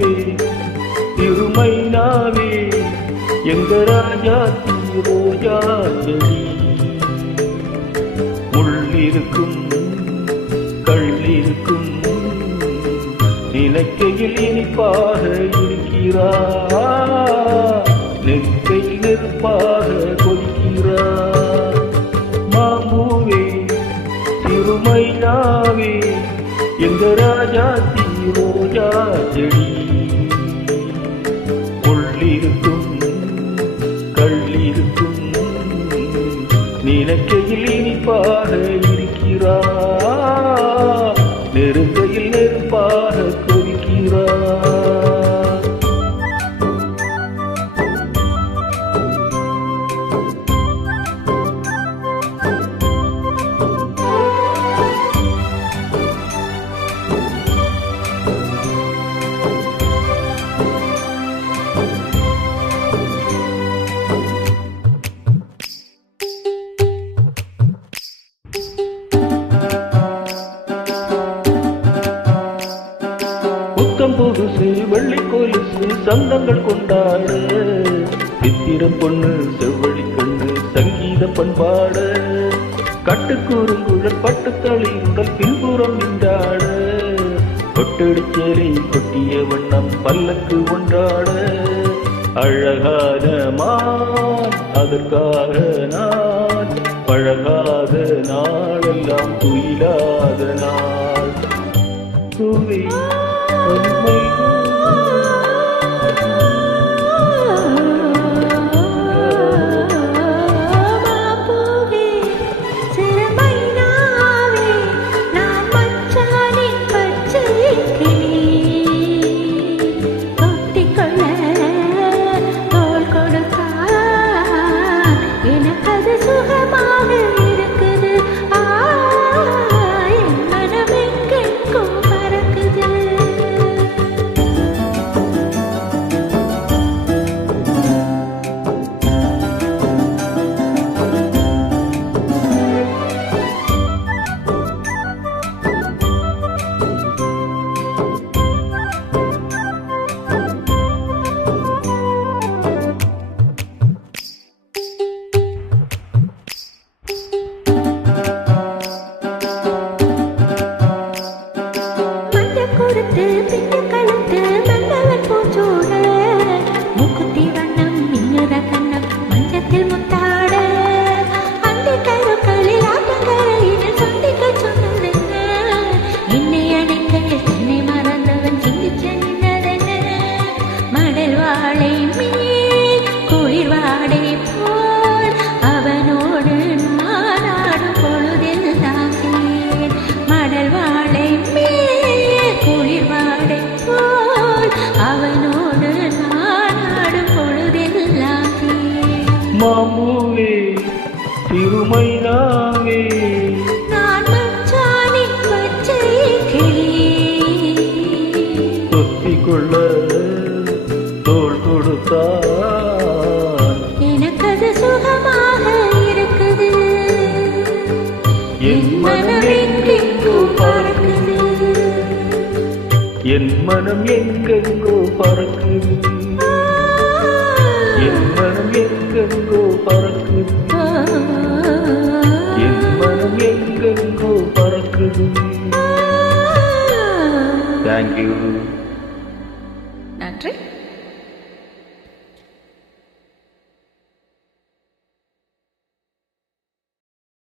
மாம்பூவே திருமைனாவே எங்க ராஜா ரோஜா செடி முள்ளிருக்கும் கள்ளிருக்கும் நினைக்கையில் இனிப்பாக இருக்கிறார் நெருக்கையில் நெருப்பாக கொதிக்கிறார் மாம்பூவே திருமைனாவே எங்க ராஜா ரோஜா செடி முள்ளிருக்கும் கள்ளிருக்கும் நினைக்கையில் இனிப்பாக இருக்கிறார் நெருங்கையில் நெருப்பாக கொதிக்கிறார் புத்தம் புதுசு வெள்ளி கொலுசு சந்தங்கள் கொண்டாட சித்திரம் பொண்ணு செவ்வழி கண்ணு சங்கீத பண்பாட கட்டுக்கூறுங்குழல் பட்டுத்தளியுடல் பின்புறம் நின்றாட கொட்டடிச்சேரி கொட்டிய வண்ணம் பல்லக்கு ஒன்றாட அழகான மான் அதற்காக நான் பழகாத நாளெல்லாம் துயிலாத நாள் தூவி மாம்பூவே திருமைனாவே நான் மச்சானி பச்சை கிளி தொத்திக்கொள்ள தோள் கொடுத்தான் எனக்கது சுகமாக இருக்குது என் மனம் எங்கெங்கோ பறக்குது என் மனம் எங்கெங்கோ பறக்குது என் மனம் எங்கெங்கோ பறக்குது என் மனம் எங்கெங்கோ பறக்குது. Thank you. நன்றி.